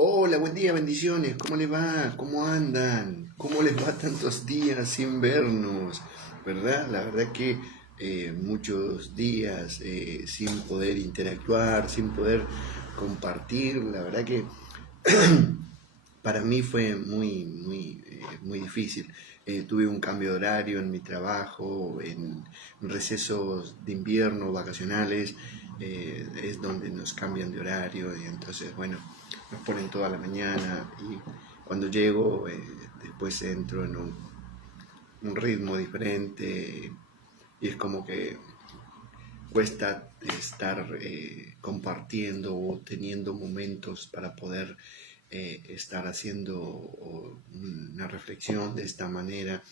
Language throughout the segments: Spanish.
Hola, buen día, bendiciones. ¿Cómo les va? ¿Cómo andan? ¿Cómo les va tantos días sin vernos? ¿Verdad? La verdad que muchos días sin poder interactuar, sin poder compartir. La verdad que para mí fue muy difícil. Tuve un cambio de horario en mi trabajo, en recesos de invierno, vacacionales, es donde nos cambian de horario y entonces, bueno, nos ponen toda la mañana y cuando llego, después entro en un ritmo diferente y es como que cuesta estar compartiendo o teniendo momentos para poder estar haciendo una reflexión de esta manera.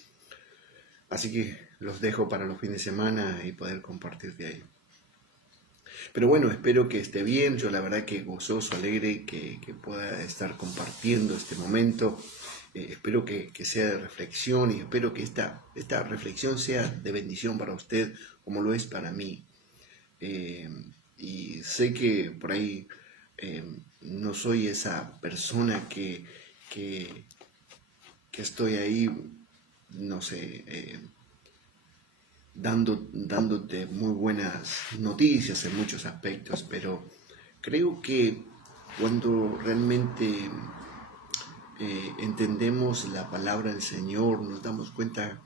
Así que los dejo para los fines de semana y poder compartir de ahí. Pero bueno, espero que esté bien. Yo la verdad que gozoso, alegre que pueda estar compartiendo este momento. Espero que sea de reflexión y espero que esta reflexión sea de bendición para usted como lo es para mí. Eh, y sé que por ahí no soy esa persona que, que estoy ahí, no sé, dándote muy buenas noticias en muchos aspectos, pero creo que cuando realmente entendemos la palabra del Señor, nos damos cuenta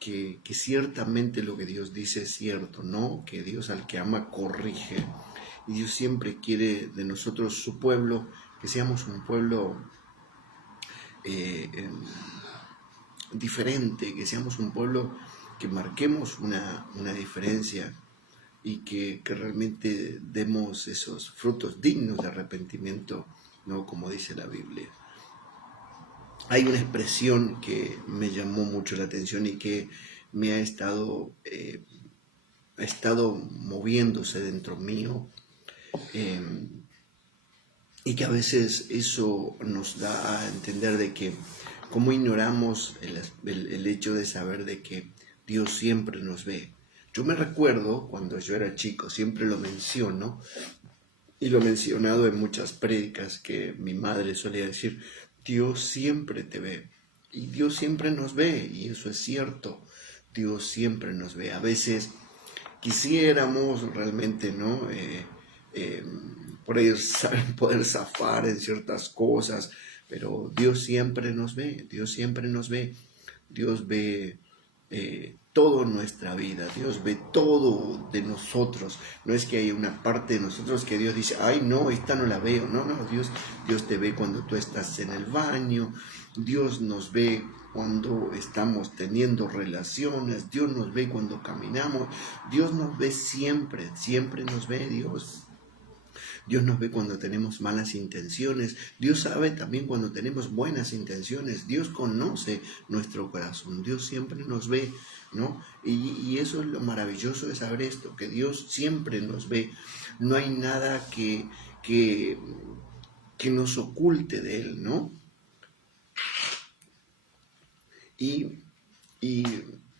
que ciertamente lo que Dios dice es cierto, ¿no? Que Dios al que ama corrige. Y Dios siempre quiere de nosotros, su pueblo, que seamos un pueblo eh, diferente, que seamos un pueblo que marquemos una diferencia y que realmente demos esos frutos dignos de arrepentimiento, ¿no? Como dice la Biblia. Hay una expresión que me llamó mucho la atención y que me ha estado moviéndose dentro mío, eh, y que a veces eso nos da a entender de que cómo ignoramos el hecho de saber de que Dios siempre nos ve. Yo me recuerdo cuando yo era chico, siempre lo menciono, y lo he mencionado en muchas prédicas que mi madre solía decir, Dios siempre te ve. Y Dios siempre nos ve, y eso es cierto. Dios siempre nos ve. A veces quisiéramos realmente, ¿no? Eh, por ahí poder zafar en ciertas cosas, pero Dios siempre nos ve, Dios siempre nos ve, Dios ve todo nuestra vida, Dios ve todo de nosotros. No es que hay una parte de nosotros que Dios dice, ay no, esta no la veo. No, no, Dios te ve cuando tú estás en el baño, Dios nos ve cuando estamos teniendo relaciones, Dios nos ve cuando caminamos, Dios nos ve siempre, siempre nos ve Dios. Dios nos ve cuando tenemos malas intenciones. Dios sabe también cuando tenemos buenas intenciones. Dios conoce nuestro corazón. Dios siempre nos ve, ¿no? Y eso es lo maravilloso de saber esto, que Dios siempre nos ve. No hay nada que, que nos oculte de Él, ¿no? Y, y,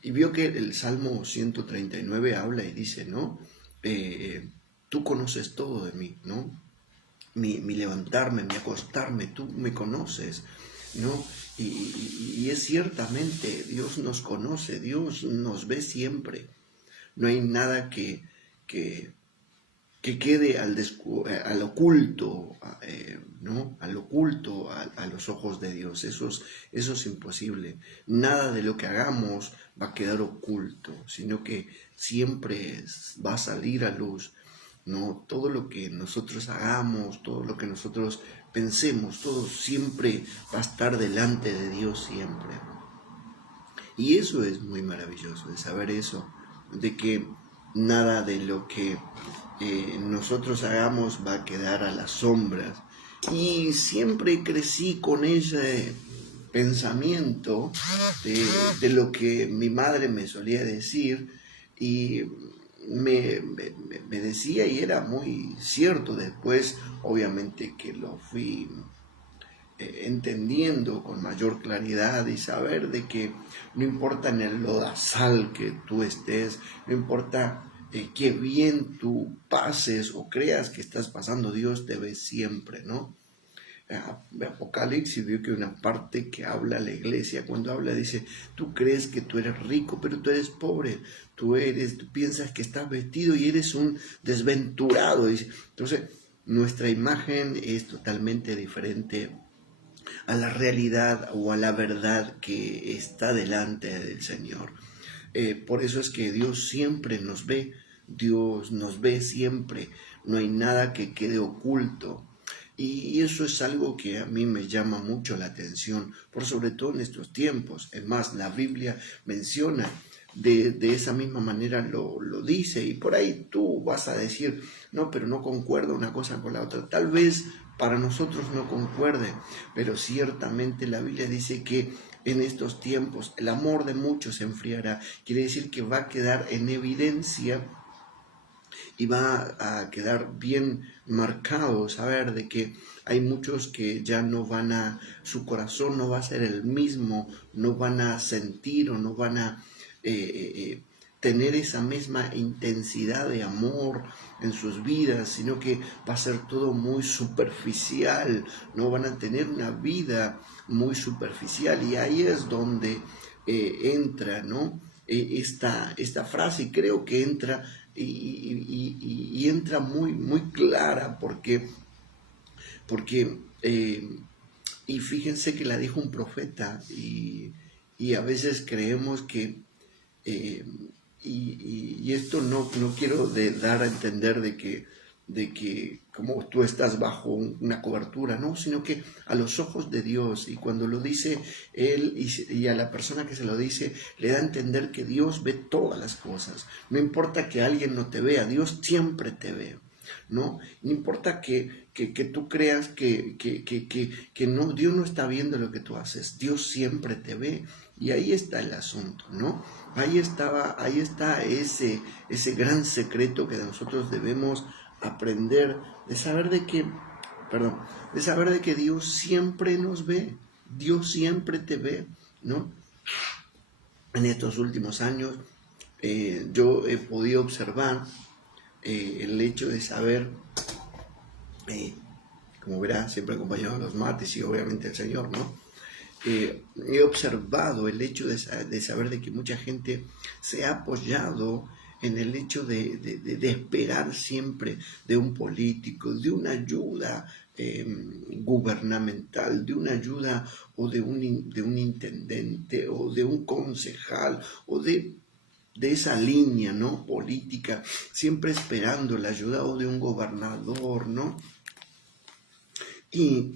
y vio que el Salmo 139 habla y dice, ¿no? Tú conoces todo de mí, ¿no? Mi levantarme, mi acostarme, tú me conoces, ¿no? Y es ciertamente, Dios nos conoce, Dios nos ve siempre. No hay nada que, que quede al oculto, ¿no? Al oculto a los ojos de Dios. Eso es imposible. Nada de lo que hagamos va a quedar oculto, sino que siempre va a salir a luz. No, todo lo que nosotros hagamos, todo lo que nosotros pensemos, todo siempre va a estar delante de Dios siempre. Y eso es muy maravilloso, de saber eso, de que nada de lo que nosotros hagamos va a quedar a las sombras. Y siempre crecí con ese pensamiento de lo que mi madre me solía decir y me decía y era muy cierto. Después obviamente que lo fui entendiendo con mayor claridad y saber de que no importa en el lodazal que tú estés, no importa qué bien tú pases o creas que estás pasando, Dios te ve siempre, ¿no? Apocalipsis, vio que una parte que habla la iglesia, cuando habla dice, tú crees que tú eres rico, pero tú eres pobre, tú piensas que estás vestido y eres un desventurado, dice. Entonces, nuestra imagen es totalmente diferente a la realidad o a la verdad que está delante del Señor. Por eso es que Dios siempre nos ve, Dios nos ve siempre, no hay nada que quede oculto. Y eso es algo que a mí me llama mucho la atención, por sobre todo en estos tiempos. Es más, la Biblia menciona de esa misma manera lo dice, y por ahí tú vas a decir, no, pero no concuerda una cosa con la otra. Tal vez para nosotros no concuerde, pero ciertamente la Biblia dice que en estos tiempos el amor de muchos se enfriará. Quiere decir que va a quedar en evidencia y va a quedar bien marcado saber de que hay muchos que ya no van a, su corazón no va a ser el mismo, no van a sentir o no van a tener esa misma intensidad de amor en sus vidas, sino que va a ser todo muy superficial, no van a tener una vida muy superficial, y ahí es donde entra, ¿no? Esta frase, y creo que entra y entra muy, muy clara, porque y fíjense que la dijo un profeta, y a veces creemos que y esto no quiero dar a entender de que como tú estás bajo una cobertura, no, sino que a los ojos de Dios, y cuando lo dice Él y a la persona que se lo dice, le da a entender que Dios ve todas las cosas. No importa que alguien no te vea, Dios siempre te ve, ¿no? No importa que tú creas que no, Dios no está viendo lo que tú haces, Dios siempre te ve, y ahí está el asunto, ¿no? Ahí está ese gran secreto que nosotros debemos aprender, de saber de que Dios siempre nos ve, Dios siempre te ve, ¿no? En estos últimos años yo he podido observar el hecho de saber, como verá, siempre acompañado de los mates y obviamente el Señor, ¿no? He observado el hecho de saber de que mucha gente se ha apoyado en el hecho de esperar siempre de un político, de una ayuda gubernamental, de una ayuda o de un intendente o de un concejal o de esa línea, ¿no?, política, siempre esperando la ayuda o de un gobernador, ¿no? Y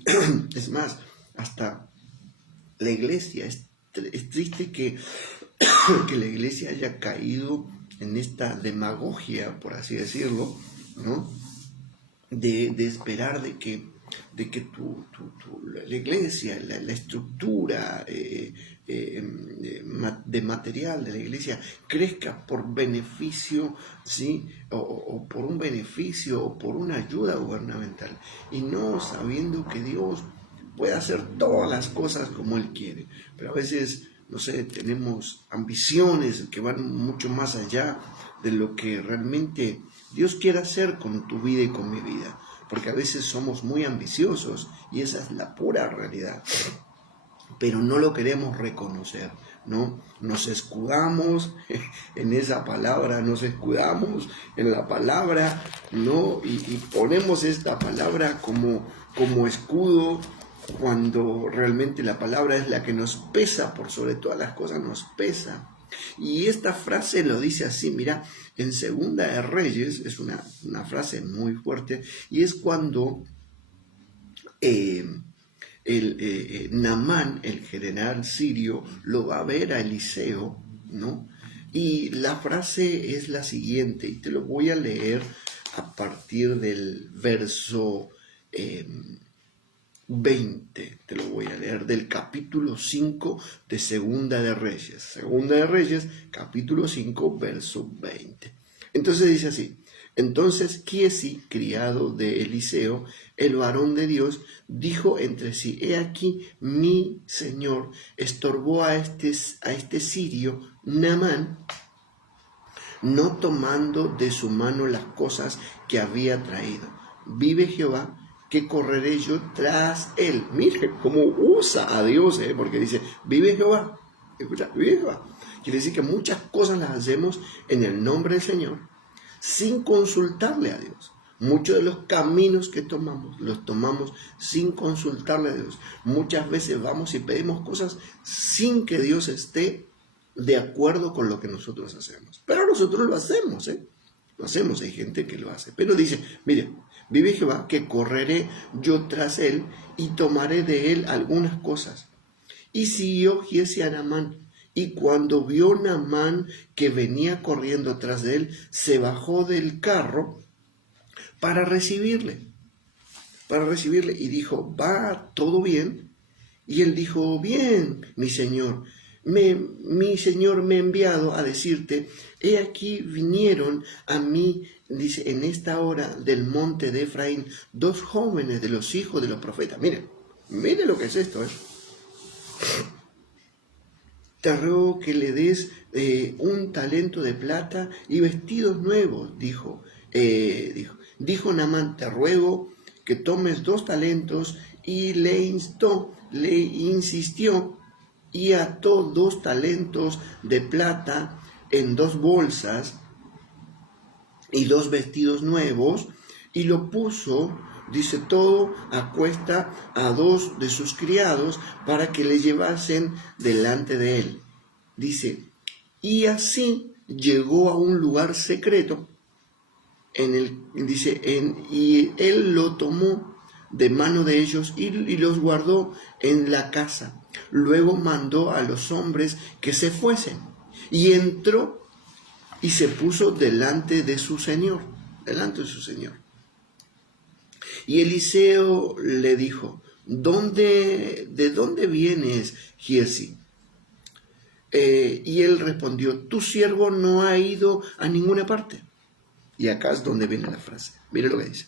es más, hasta la iglesia, es triste que la iglesia haya caído en esta demagogia, por así decirlo, ¿no? De esperar de que la iglesia, la estructura de material de la iglesia crezca por beneficio, ¿sí? O por un beneficio o por una ayuda gubernamental, y no sabiendo que Dios puede hacer todas las cosas como Él quiere. Pero a veces, no sé, tenemos ambiciones que van mucho más allá de lo que realmente Dios quiere hacer con tu vida y con mi vida, porque a veces somos muy ambiciosos y esa es la pura realidad, pero no lo queremos reconocer, ¿no? Nos escudamos en esa palabra, nos escudamos en la palabra, ¿no? Y ponemos esta palabra como escudo, cuando realmente la palabra es la que nos pesa, por sobre todas las cosas nos pesa. Y esta frase lo dice así, mira, en Segunda de Reyes, es una frase muy fuerte, y es cuando Naamán, el general sirio, lo va a ver a Eliseo, ¿no? Y la frase es la siguiente, y te lo voy a leer a partir del verso 20, te lo voy a leer del capítulo 5 de Segunda de Reyes. Segunda de Reyes, capítulo 5, verso 20. Entonces dice así: entonces Giesi, criado de Eliseo, el varón de Dios, dijo entre sí: he aquí, mi señor estorbó a este sirio Naamán, no tomando de su mano las cosas que había traído. Vive Jehová, que correré yo tras él. Mire cómo usa a Dios, porque dice, vive Jehová. Escucha, vive Jehová. Quiere decir que muchas cosas las hacemos en el nombre del Señor, sin consultarle a Dios. Muchos de los caminos que tomamos, los tomamos sin consultarle a Dios. Muchas veces vamos y pedimos cosas sin que Dios esté de acuerdo con lo que nosotros hacemos. Pero nosotros lo hacemos, Lo hacemos, hay gente que lo hace. Pero dice, mire, vive Jehová, que correré yo tras él y tomaré de él algunas cosas. Y siguió Giezi a Naamán. Y cuando vio Naamán que venía corriendo tras de él, se bajó del carro para recibirle. Y dijo, ¿va todo bien? Y él dijo, bien, mi señor. Mi señor me ha enviado a decirte, he aquí vinieron a mí, dice, en esta hora del monte de Efraín, 2 jóvenes de los hijos de los profetas. Miren lo que es esto, Te ruego que le des un talento de plata y vestidos nuevos, dijo Naamán, te ruego que tomes 2 talentos, y le insistió, y ató 2 talentos de plata en 2 bolsas y 2 vestidos nuevos, y lo puso, dice, todo a cuesta a 2 de sus criados para que le llevasen delante de él. Dice, y así llegó a un lugar secreto, y él lo tomó de mano de ellos y los guardó en la casa. Luego mandó a los hombres que se fuesen, y entró y se puso delante de su señor. Y Eliseo le dijo, ¿de dónde vienes, Giezi? Y él respondió, tu siervo no ha ido a ninguna parte. Y acá es donde viene la frase. Mire lo que dice.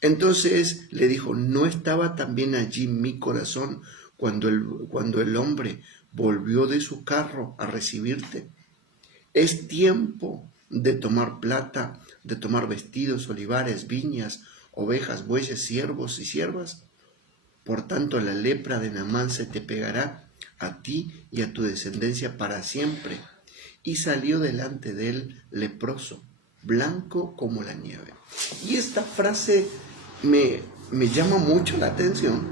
Entonces le dijo, ¿no estaba también allí mi corazón cuando el hombre volvió de su carro a recibirte? Es tiempo de tomar plata, de tomar vestidos, olivares, viñas, ovejas, bueyes, siervos y siervas. Por tanto, la lepra de Naamán se te pegará a ti y a tu descendencia para siempre. Y salió delante de él leproso, blanco como la nieve. Y esta frase me llama mucho la atención,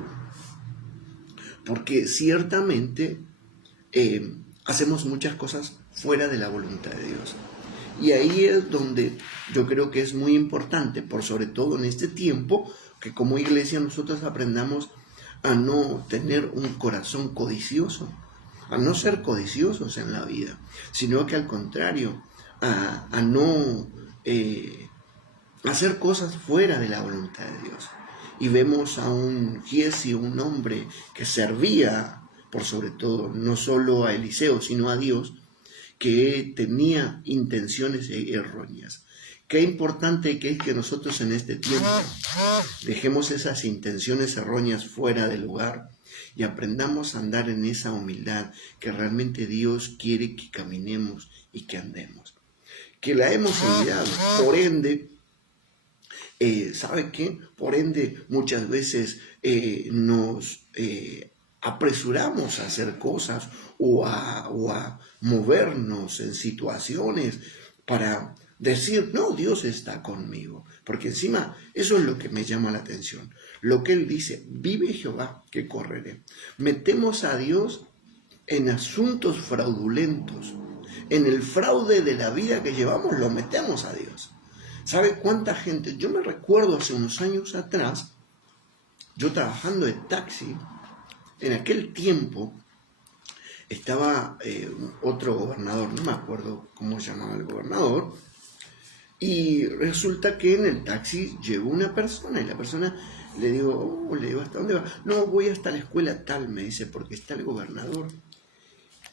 porque ciertamente hacemos muchas cosas fuera de la voluntad de Dios. Y ahí es donde yo creo que es muy importante, por sobre todo en este tiempo, que como iglesia nosotros aprendamos a no tener un corazón codicioso, a no ser codiciosos en la vida, sino que al contrario, a no hacer cosas fuera de la voluntad de Dios. Y vemos a un Giezi, un hombre que servía, por sobre todo, no solo a Eliseo, sino a Dios, que tenía intenciones erróneas. Qué importante que es que nosotros en este tiempo dejemos esas intenciones erróneas fuera del lugar y aprendamos a andar en esa humildad que realmente Dios quiere que caminemos y que andemos. Que la hemos olvidado, por ende, ¿sabe qué? Por ende, muchas veces nos apresuramos a hacer cosas o a movernos en situaciones para decir, no, Dios está conmigo. Porque encima, eso es lo que me llama la atención. Lo que él dice, vive Jehová, que correré. Metemos a Dios en asuntos fraudulentos. En el fraude de la vida que llevamos, lo metemos a Dios. ¿Sabe cuánta gente? Yo me recuerdo hace unos años atrás, yo trabajando de taxi, en aquel tiempo estaba otro gobernador, no me acuerdo cómo se llamaba el gobernador, y resulta que en el taxi llegó una persona, y la persona le digo, ¿hasta dónde va? No, voy hasta la escuela tal, me dice, porque está el gobernador.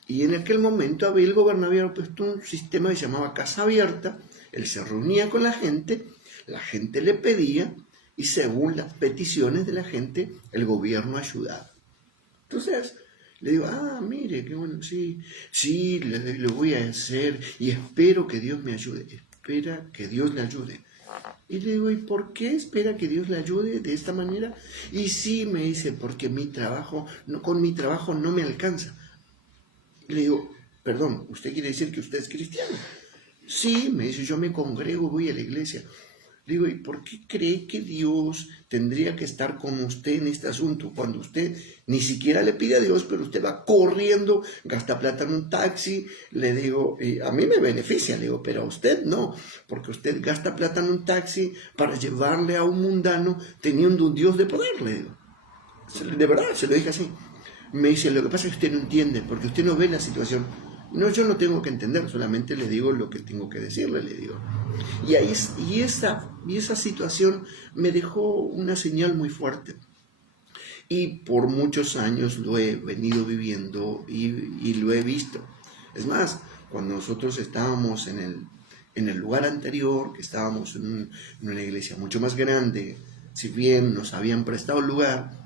Y en aquel momento el gobernador había puesto un sistema que se llamaba Casa Abierta. Él se reunía con la gente le pedía, y según las peticiones de la gente, el gobierno ayudaba. Entonces, le digo, mire, qué bueno, sí, le voy a hacer, y espero que Dios me ayude. Espera que Dios le ayude. Y le digo, ¿y por qué espera que Dios le ayude de esta manera? Y sí, me dice, porque mi trabajo, no, con mi trabajo no me alcanza. Y le digo, perdón, ¿usted quiere decir que usted es cristiano? Sí, me dice, yo me congrego, voy a la iglesia. Le digo, ¿y por qué cree que Dios tendría que estar con usted en este asunto? Cuando usted ni siquiera le pide a Dios, pero usted va corriendo, gasta plata en un taxi. Le digo, a mí me beneficia, le digo, pero a usted no, porque usted gasta plata en un taxi para llevarle a un mundano teniendo un Dios de poder, le digo. De verdad, se lo dije así. Me dice, lo que pasa es que usted no entiende, porque usted no ve la situación. No, yo no tengo que entender, solamente le digo lo que tengo que decirle, le digo. Y esa situación me dejó una señal muy fuerte. Y por muchos años lo he venido viviendo y lo he visto. Es más, cuando nosotros estábamos en el lugar anterior, que estábamos en una iglesia mucho más grande, si bien nos habían prestado el lugar,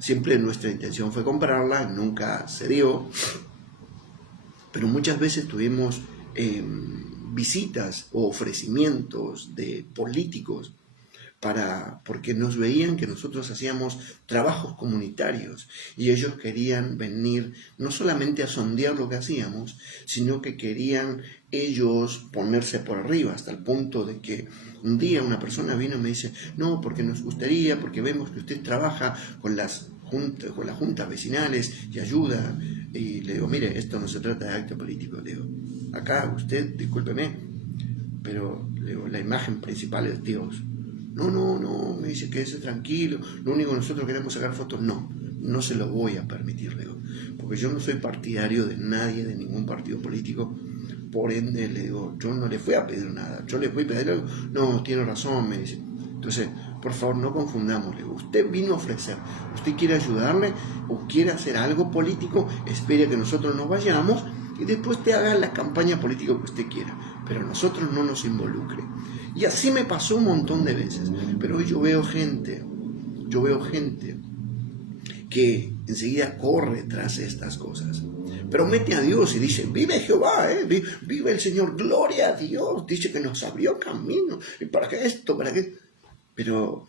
siempre nuestra intención fue comprarla, nunca se dio. Pero muchas veces tuvimos visitas o ofrecimientos de políticos porque nos veían que nosotros hacíamos trabajos comunitarios y ellos querían venir no solamente a sondear lo que hacíamos, sino que querían ellos ponerse por arriba, hasta el punto de que un día una persona vino y me dice, no, porque nos gustaría, porque vemos que usted trabaja con las juntas vecinales y ayuda. Y le digo, mire, esto no se trata de acto político. Le digo, acá usted, discúlpeme, pero le digo, la imagen principal es Dios. No, me dice, quédese tranquilo, lo único que nosotros queremos sacar fotos. No se lo voy a permitir, le digo, porque yo no soy partidario de nadie, de ningún partido político. Por ende, le digo, yo no le fui a pedir nada, yo le fui a pedir algo. No, tiene razón, me dice. Entonces, por favor, no confundamos, le digo, usted vino a ofrecer, usted quiere ayudarle o quiere hacer algo político, espere a que nosotros nos vayamos y después te haga la campaña política que usted quiera, pero nosotros no nos involucre. Y así me pasó un montón de veces, pero hoy yo veo gente que enseguida corre tras estas cosas. Promete a Dios y dice, vive Jehová, vive el Señor, gloria a Dios, dice que nos abrió camino, y para qué esto, para qué. Pero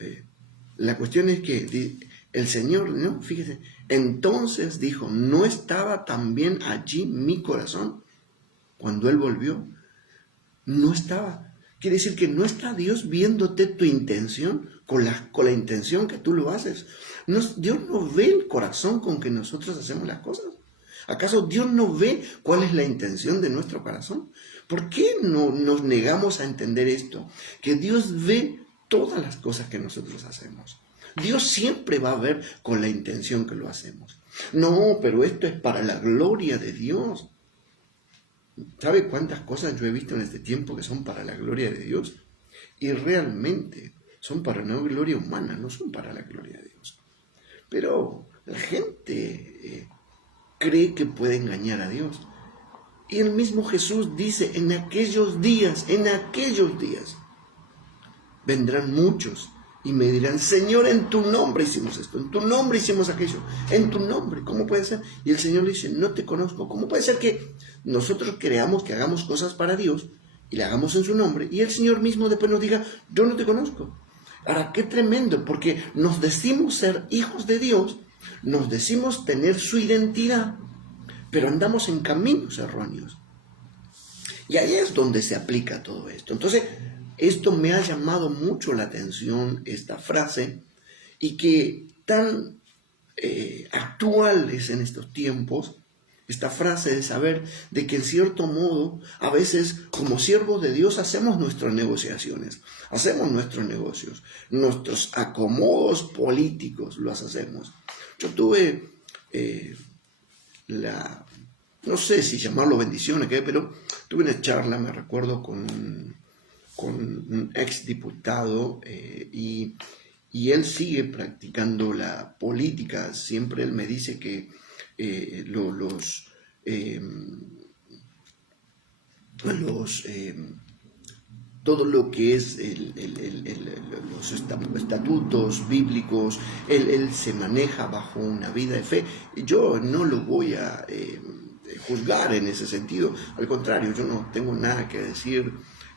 la cuestión es que el Señor, ¿no? Fíjese, entonces dijo, ¿no estaba también allí mi corazón cuando Él volvió? No estaba. Quiere decir que no está Dios viéndote tu intención con la intención que tú lo haces. Dios no ve el corazón con que nosotros hacemos las cosas. ¿Acaso Dios no ve cuál es la intención de nuestro corazón? ¿Por qué no nos negamos a entender esto? Que Dios ve todas las cosas que nosotros hacemos. Dios siempre va a ver con la intención que lo hacemos. No, pero esto es para la gloria de Dios. ¿Sabe cuántas cosas yo he visto en este tiempo que son para la gloria de Dios? Y realmente son para una gloria humana, no son para la gloria de Dios. Pero la gente cree que puede engañar a Dios. Y el mismo Jesús dice, en aquellos días, vendrán muchos y me dirán, Señor, en tu nombre hicimos esto, en tu nombre hicimos aquello, en tu nombre, ¿cómo puede ser? Y el Señor le dice, no te conozco. ¿Cómo puede ser que nosotros creamos que hagamos cosas para Dios y le hagamos en su nombre y el Señor mismo después nos diga, yo no te conozco? Ahora, qué tremendo, porque nos decimos ser hijos de Dios, nos decimos tener su identidad, pero andamos en caminos erróneos. Y ahí es donde se aplica todo esto. Entonces, esto me ha llamado mucho la atención, esta frase, y que tan actual es en estos tiempos, esta frase de saber de que en cierto modo, a veces como siervos de Dios hacemos nuestras negociaciones, hacemos nuestros negocios, nuestros acomodos políticos los hacemos. Yo tuve no sé si llamarlo bendición, pero tuve una charla, me recuerdo, con un exdiputado y él sigue practicando la política. Siempre él me dice que todo lo que es los estatutos bíblicos, él se maneja bajo una vida de fe. Yo no lo voy a juzgar en ese sentido, al contrario, yo no tengo nada que decir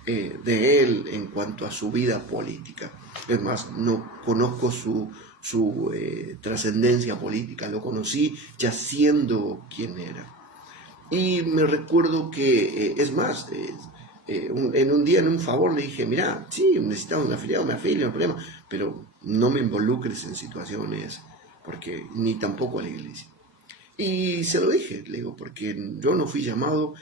de él en cuanto a su vida política. Es más, no conozco su trascendencia política, lo conocí ya siendo quien era. Y me recuerdo que, es más, en un día, en un favor, le dije, mira, sí, necesitamos un afiliado, me afilio, no hay problema, pero no me involucres en situaciones, porque ni tampoco a la iglesia. Y se lo dije, le digo, porque yo no fui llamado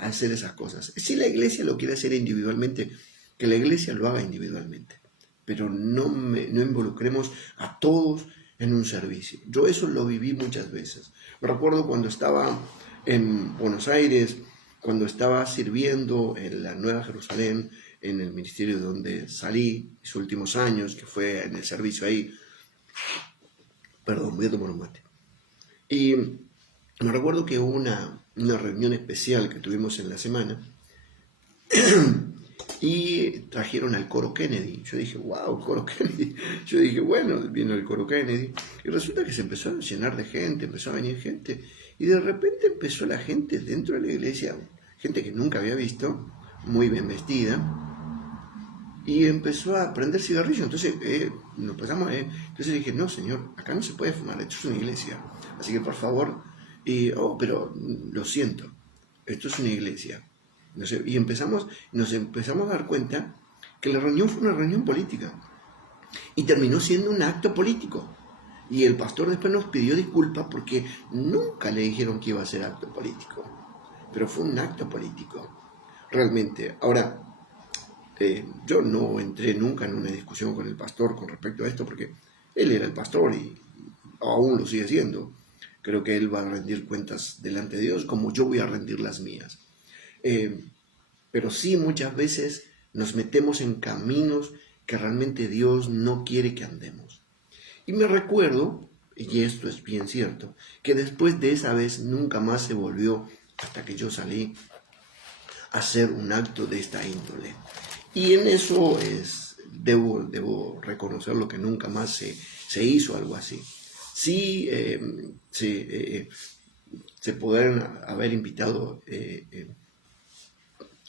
a hacer esas cosas. Si la iglesia lo quiere hacer individualmente, que la iglesia lo haga individualmente, pero no involucremos a todos en un servicio. Yo eso lo viví muchas veces. Me recuerdo cuando estaba en Buenos Aires, cuando estaba sirviendo en la Nueva Jerusalén, en el ministerio donde salí mis últimos años, que fue en el servicio ahí. Perdón, voy a tomar un mate. Y me recuerdo que hubo una reunión especial que tuvimos en la semana y trajeron al coro Kennedy. Yo dije, wow, coro Kennedy. Yo dije, bueno, vino el coro Kennedy. Y resulta que se empezó a llenar de gente, empezó a venir gente. Y de repente empezó la gente dentro de la iglesia, gente que nunca había visto, muy bien vestida, y empezó a prender cigarrillos. Entonces nos pasamos, entonces dije, no señor, acá no se puede fumar, esto es una iglesia, así que por favor, pero lo siento, esto es una iglesia. No sé, y nos empezamos a dar cuenta que la reunión fue una reunión política y terminó siendo un acto político. Y el pastor después nos pidió disculpas porque nunca le dijeron que iba a ser acto político, pero fue un acto político, realmente. Ahora, yo no entré nunca en una discusión con el pastor con respecto a esto, porque él era el pastor y aún lo sigue siendo. Creo que él va a rendir cuentas delante de Dios como yo voy a rendir las mías. Pero sí, muchas veces nos metemos en caminos que realmente Dios no quiere que andemos. Y me recuerdo, y esto es bien cierto, que después de esa vez nunca más se volvió, hasta que yo salí, a hacer un acto de esta índole. Y en eso debo reconocer lo que nunca más se hizo algo así. Sí, se podrían haber invitado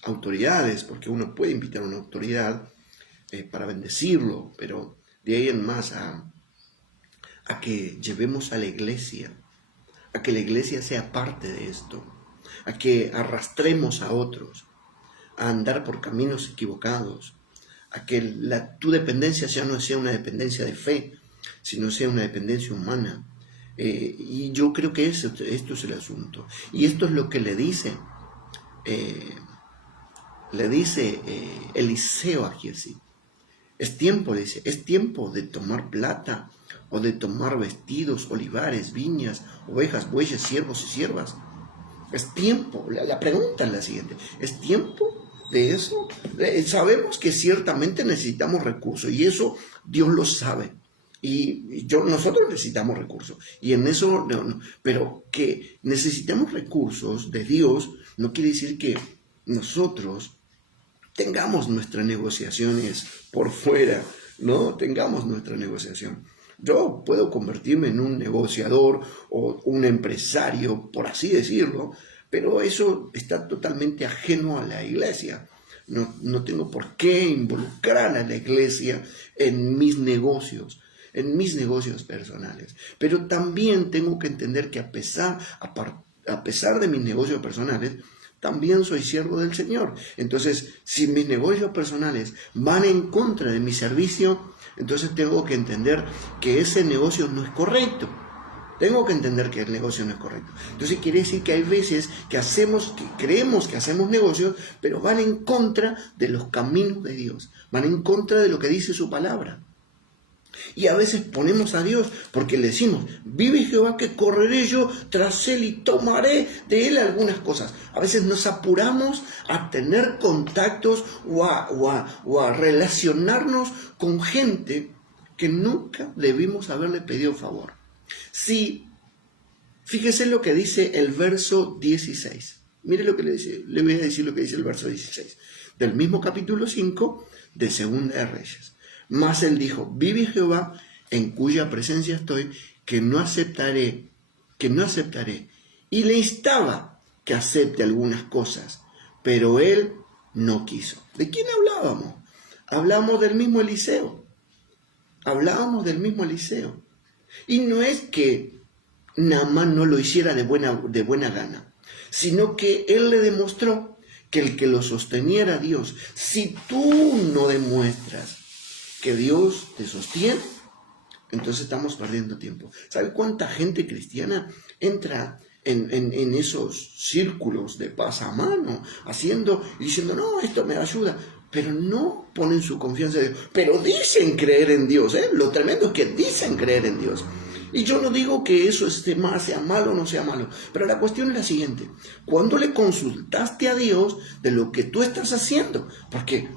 autoridades, porque uno puede invitar a una autoridad para bendecirlo, pero de ahí en más a que llevemos a la iglesia, a que la iglesia sea parte de esto, a que arrastremos a otros, a andar por caminos equivocados, a que tu dependencia ya no sea una dependencia de fe, sino sea una dependencia humana. Y yo creo que esto es el asunto. Y esto es lo que le dice Eliseo a Giesi. Es tiempo, le dice, es tiempo de tomar plata o de tomar vestidos, olivares, viñas, ovejas, bueyes, siervos y siervas. Es tiempo. La pregunta es la siguiente. ¿Es tiempo de eso? Sabemos que ciertamente necesitamos recursos y eso Dios lo sabe. Y nosotros necesitamos recursos. Y en eso, pero que necesitamos recursos de Dios no quiere decir que nosotros tengamos nuestras negociaciones por fuera, ¿no? Tengamos nuestra negociación. Yo puedo convertirme en un negociador o un empresario, por así decirlo, pero eso está totalmente ajeno a la iglesia. No tengo por qué involucrar a la iglesia en mis negocios personales. Pero también tengo que entender que a pesar de mis negocios personales, también soy siervo del Señor. Entonces, si mis negocios personales van en contra de mi servicio, entonces tengo que entender que ese negocio no es correcto. Tengo que entender que el negocio no es correcto. Entonces quiere decir que hay veces que creemos que hacemos negocios, pero van en contra de los caminos de Dios. Van en contra de lo que dice su palabra. Y a veces ponemos a Dios porque le decimos, vive Jehová que correré yo tras él y tomaré de él algunas cosas. A veces nos apuramos a tener contactos o a relacionarnos con gente que nunca debimos haberle pedido favor. Sí, fíjese lo que dice el verso 16. Mire lo que le dice, le voy a decir lo que dice el verso 16. Del mismo capítulo 5 de Segunda de Reyes. Mas él dijo, vive Jehová, en cuya presencia estoy, que no aceptaré. Y le instaba que acepte algunas cosas, pero él no quiso. ¿De quién hablábamos? Hablábamos del mismo Eliseo. Hablábamos del mismo Eliseo. Y no es que Naamán no lo hiciera de buena gana, sino que él le demostró que el que lo sostenía era Dios. Si tú no demuestras que Dios te sostiene, entonces estamos perdiendo tiempo. ¿Sabe cuánta gente cristiana entra en esos círculos de pasamano, haciendo y diciendo, no, esto me ayuda, pero no ponen su confianza en Dios, pero dicen creer en Dios, ¿eh? Lo tremendo es que dicen creer en Dios. Y yo no digo que eso sea malo o no sea malo, pero la cuestión es la siguiente: ¿cuándo le consultaste a Dios de lo que tú estás haciendo? Porque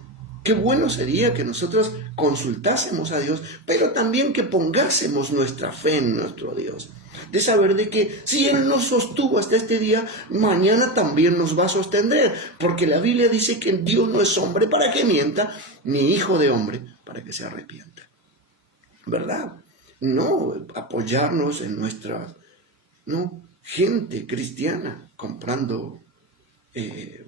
qué bueno sería que nosotros consultásemos a Dios, pero también que pongásemos nuestra fe en nuestro Dios. De saber de que si Él nos sostuvo hasta este día, mañana también nos va a sostener. Porque la Biblia dice que Dios no es hombre para que mienta, ni hijo de hombre para que se arrepienta. ¿Verdad? No apoyarnos en nuestra gente cristiana comprando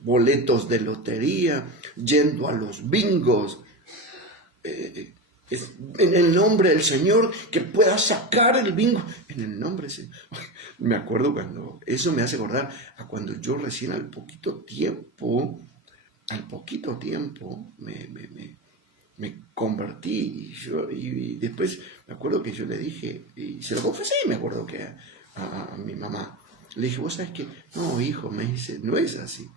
boletos de lotería, yendo a los bingos, en el nombre del Señor, que pueda sacar el bingo, en el nombre del Señor. Me acuerdo cuando, eso me hace acordar a cuando yo recién al poquito tiempo, me convertí, y después me acuerdo que yo le dije, y se lo confesé, me acuerdo que a mi mamá, le dije, vos sabés que, no hijo, me dice, no es así,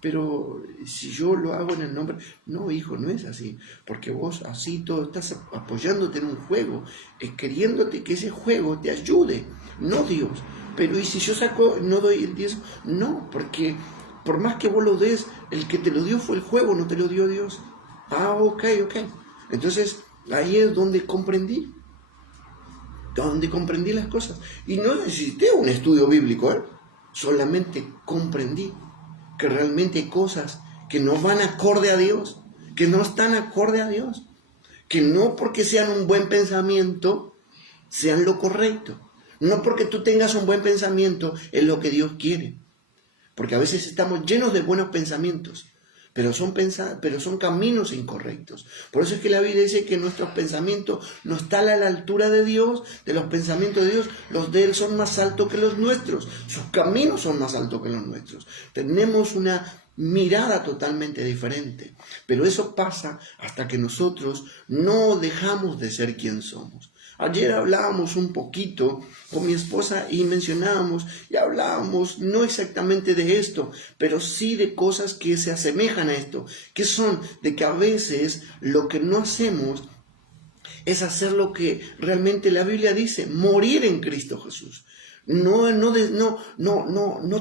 pero si yo lo hago en el nombre, no hijo, no es así, porque vos así todo estás apoyándote en un juego, queriéndote que ese juego te ayude, no Dios. Pero y si yo no doy el 10, no, porque por más que vos lo des, el que te lo dio fue el juego, no te lo dio Dios. Ah, ok. Entonces, ahí es donde comprendí las cosas. Y no necesité un estudio bíblico, solamente comprendí que realmente hay cosas que no van acorde a Dios, que no están acorde a Dios, que no porque sean un buen pensamiento, sean lo correcto. No porque tú tengas un buen pensamiento es lo que Dios quiere. Porque a veces estamos llenos de buenos pensamientos, pero son caminos incorrectos. Por eso es que la Biblia dice que nuestros pensamientos no están a la altura de Dios, de los pensamientos de Dios. Los de Él son más altos que los nuestros. Sus caminos son más altos que los nuestros. Tenemos una mirada totalmente diferente. Pero eso pasa hasta que nosotros no dejamos de ser quien somos. Ayer hablábamos un poquito con mi esposa y mencionábamos y hablábamos no exactamente de esto, pero sí de cosas que se asemejan a esto, que son de que a veces lo que no hacemos es hacer lo que realmente la Biblia dice, morir en Cristo Jesús. No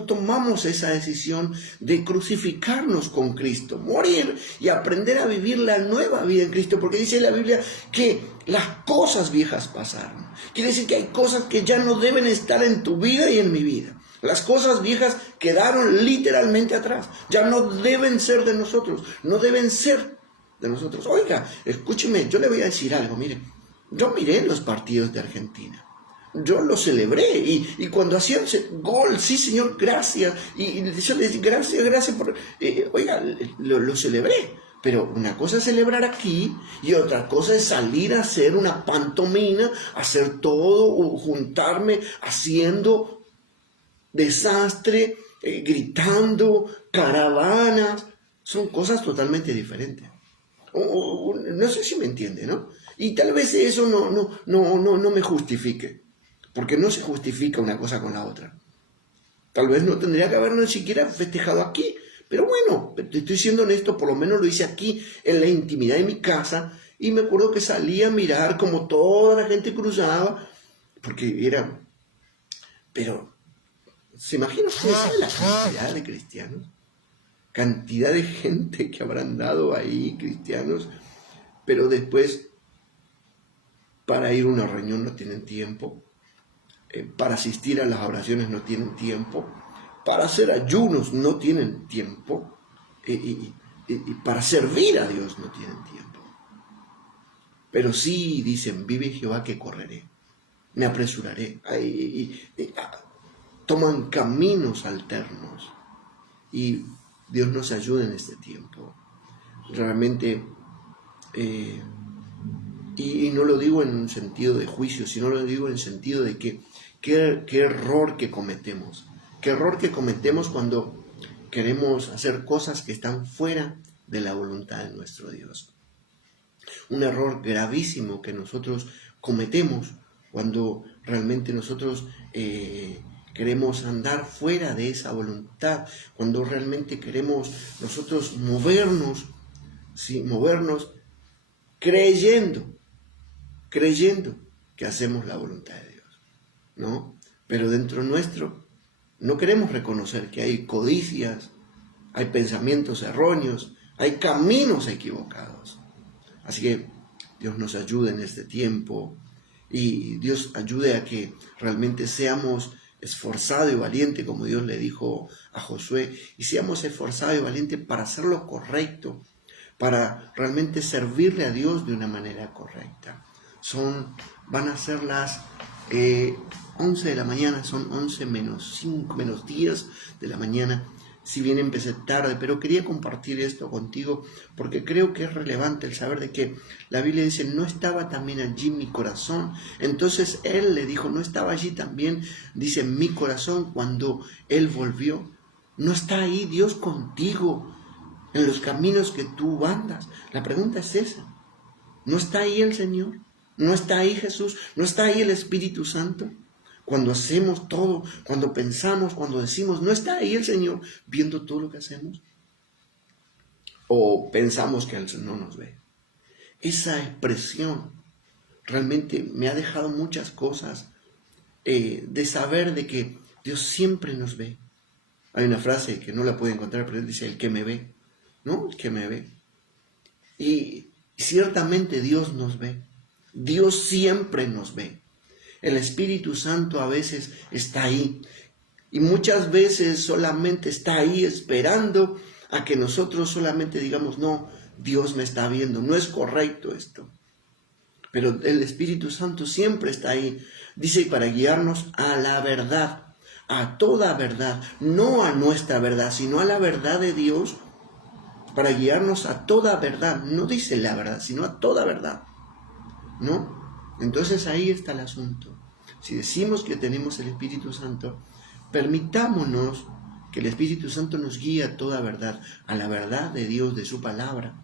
tomamos esa decisión de crucificarnos con Cristo, morir y aprender a vivir la nueva vida en Cristo, porque dice la Biblia que las cosas viejas pasaron. Quiere decir que hay cosas que ya no deben estar en tu vida y en mi vida. Las cosas viejas quedaron literalmente atrás, ya no deben ser de nosotros, no deben ser de nosotros. Oiga, escúcheme, yo le voy a decir algo, mire, yo miré los partidos de Argentina. Yo lo celebré y cuando hacían gol, sí señor, gracias, y yo les dije gracias por, oiga, lo celebré, pero una cosa es celebrar aquí y otra cosa es salir a hacer una pantomima, hacer todo, juntarme haciendo desastre, gritando, caravanas, son cosas totalmente diferentes. No sé si me entiende, ¿no? Y tal vez eso no me justifique. Porque no se justifica una cosa con la otra. Tal vez no tendría que haberlo ni siquiera festejado aquí. Pero bueno, te estoy siendo honesto, por lo menos lo hice aquí, en la intimidad de mi casa. Y me acuerdo que salí a mirar como toda la gente cruzaba. Porque era... Pero, ¿se imagina ustedes la cantidad de cristianos? Cantidad de gente que habrán dado ahí, cristianos. Pero después, para ir a una reunión no tienen tiempo. Para asistir a las oraciones no tienen tiempo, para hacer ayunos no tienen tiempo, y para servir a Dios no tienen tiempo. Pero sí dicen, vive Jehová que correré, me apresuraré, toman caminos alternos y Dios nos ayude en este tiempo. Realmente, y no lo digo en un sentido de juicio, sino lo digo en el sentido de que qué error que cometemos. Qué error que cometemos cuando queremos hacer cosas que están fuera de la voluntad de nuestro Dios. Un error gravísimo que nosotros cometemos cuando realmente nosotros queremos andar fuera de esa voluntad, cuando realmente queremos nosotros movernos, ¿sí? Movernos creyendo que hacemos la voluntad de Dios, ¿no? Pero dentro nuestro no queremos reconocer que hay codicias, hay pensamientos erróneos, hay caminos equivocados. Así que Dios nos ayude en este tiempo y Dios ayude a que realmente seamos esforzados y valientes, como Dios le dijo a Josué, y seamos esforzados y valientes para hacer lo correcto, para realmente servirle a Dios de una manera correcta. Van a ser las 11 de la mañana, son 11 menos 5, menos 10 de la mañana. Si bien empecé tarde, pero quería compartir esto contigo porque creo que es relevante el saber de que la Biblia dice, ¿no estaba también allí mi corazón? Entonces él le dijo, ¿no estaba allí también, dice, mi corazón cuando él volvió? ¿No está ahí Dios contigo en los caminos que tú andas? La pregunta es esa. ¿No está ahí el Señor? ¿No está ahí Jesús? ¿No está ahí el Espíritu Santo? Cuando hacemos todo, cuando pensamos, cuando decimos, ¿no está ahí el Señor viendo todo lo que hacemos? ¿O pensamos que Él no nos ve? Esa expresión realmente me ha dejado muchas cosas de saber de que Dios siempre nos ve. Hay una frase que no la puedo encontrar, pero Él dice, el que me ve, ¿no? El que me ve. Y ciertamente Dios nos ve. Dios siempre nos ve. El Espíritu Santo a veces está ahí y muchas veces solamente está ahí esperando a que nosotros solamente digamos, no, Dios me está viendo, no es correcto esto. Pero el Espíritu Santo siempre está ahí, dice, para guiarnos a la verdad, a toda verdad, no a nuestra verdad, sino a la verdad de Dios, para guiarnos a toda verdad. No dice la verdad, sino a toda verdad, ¿no? Entonces ahí está el asunto. Si decimos que tenemos el Espíritu Santo, permitámonos que el Espíritu Santo nos guíe a toda verdad, a la verdad de Dios, de su palabra,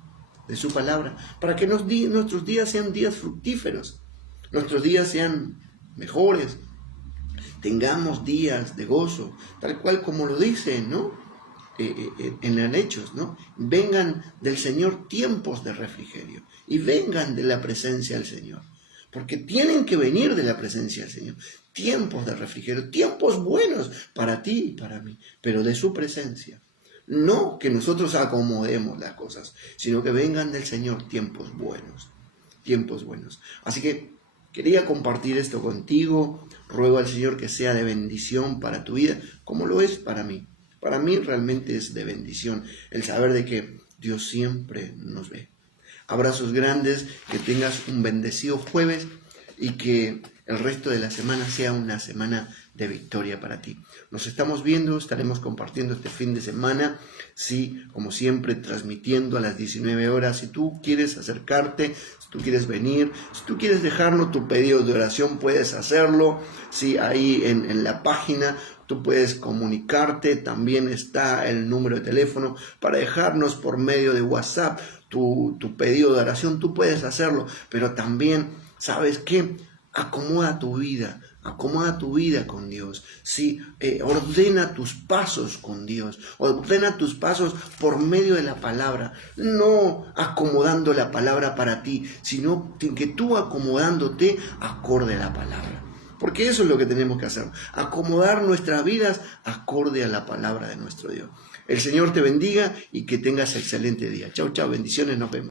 para que nuestros días sean días fructíferos, nuestros días sean mejores, tengamos días de gozo, tal cual como lo dice, ¿no? En el Hechos, ¿no? Vengan del Señor tiempos de refrigerio y vengan de la presencia del Señor. Porque tienen que venir de la presencia del Señor. Tiempos de refrigerio, tiempos buenos para ti y para mí, pero de su presencia. No que nosotros acomodemos las cosas, sino que vengan del Señor tiempos buenos. Tiempos buenos. Así que quería compartir esto contigo. Ruego al Señor que sea de bendición para tu vida, como lo es para mí. Para mí realmente es de bendición el saber de que Dios siempre nos ve. Abrazos grandes, que tengas un bendecido jueves y que el resto de la semana sea una semana de victoria para ti. Nos estamos viendo, estaremos compartiendo este fin de semana, sí, como siempre, transmitiendo a las 19 horas. Si tú quieres acercarte, si tú quieres venir, si tú quieres dejarnos tu pedido de oración, puedes hacerlo, sí, ahí en la página. Tú puedes comunicarte, también está el número de teléfono para dejarnos por medio de WhatsApp tu pedido de oración. Tú puedes hacerlo, pero también, ¿sabes qué? Acomoda tu vida con Dios, ¿sí? Ordena tus pasos con Dios, ordena tus pasos por medio de la palabra, no acomodando la palabra para ti, sino que tú acomodándote acorde a la palabra. Porque eso es lo que tenemos que hacer, acomodar nuestras vidas acorde a la palabra de nuestro Dios. El Señor te bendiga y que tengas excelente día. Chau, chau, bendiciones, nos vemos.